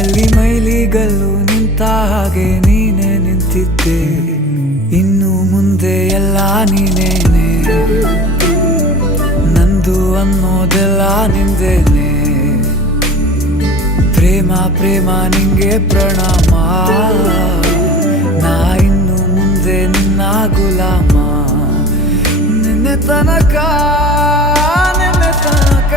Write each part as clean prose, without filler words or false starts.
ಅಲ್ಲಿ ಮೈಲಿಗಲ್ಲು ನಿಂತ ಹಾಗೆ ನೀನೆ ನಿಂತಿದ್ದೆ, ಇನ್ನು ಮುಂದೆ ಎಲ್ಲ ನೀನೇನೆ, ನಂದು ಅನ್ನೋದೆಲ್ಲ ನಿಂದೇನೆ. ಪ್ರೇಮ ಪ್ರೇಮ ನಿಂಗೆ ಪ್ರಣಾಮ, ನಾ ಇನ್ನು ಮುಂದೆ ನಿನ್ನ ಗುಲಾಮ. ನಿನ್ನೆ ತನಕ ನಿನ್ನೆ ತನಕ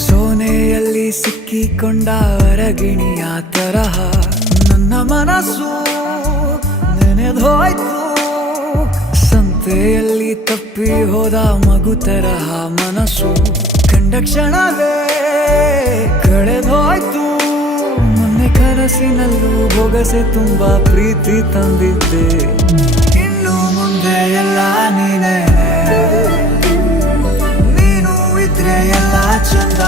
ಸೋನೆಯಲ್ಲಿ ಸಿಕ್ಕಿಕೊಂಡ ಅರಗಿಣಿಯ ತರಹ ನನ್ನ ಮನಸ್ಸು ನೆನೆದೋಯ್ತು. ಸಂತೆಯಲ್ಲಿ ತಪ್ಪಿ ಹೋದ ಮಗು ತರಹ ಮನಸ್ಸು ಕಂಡ ಕ್ಷಣವೇ ಕಳೆದೋಯ್ತು. ಮೊನ್ನೆ ಕನಸಿನಲ್ಲೂ ಬೊಗಸೆ ತುಂಬಾ ಪ್ರೀತಿ ತಂದಿದ್ದೆ, ಇನ್ನು ಮುಂದೆ ಎಲ್ಲ ನೀನೇ, ನೀನು ಇದ್ರೆ ಎಲ್ಲ ಚಂದ.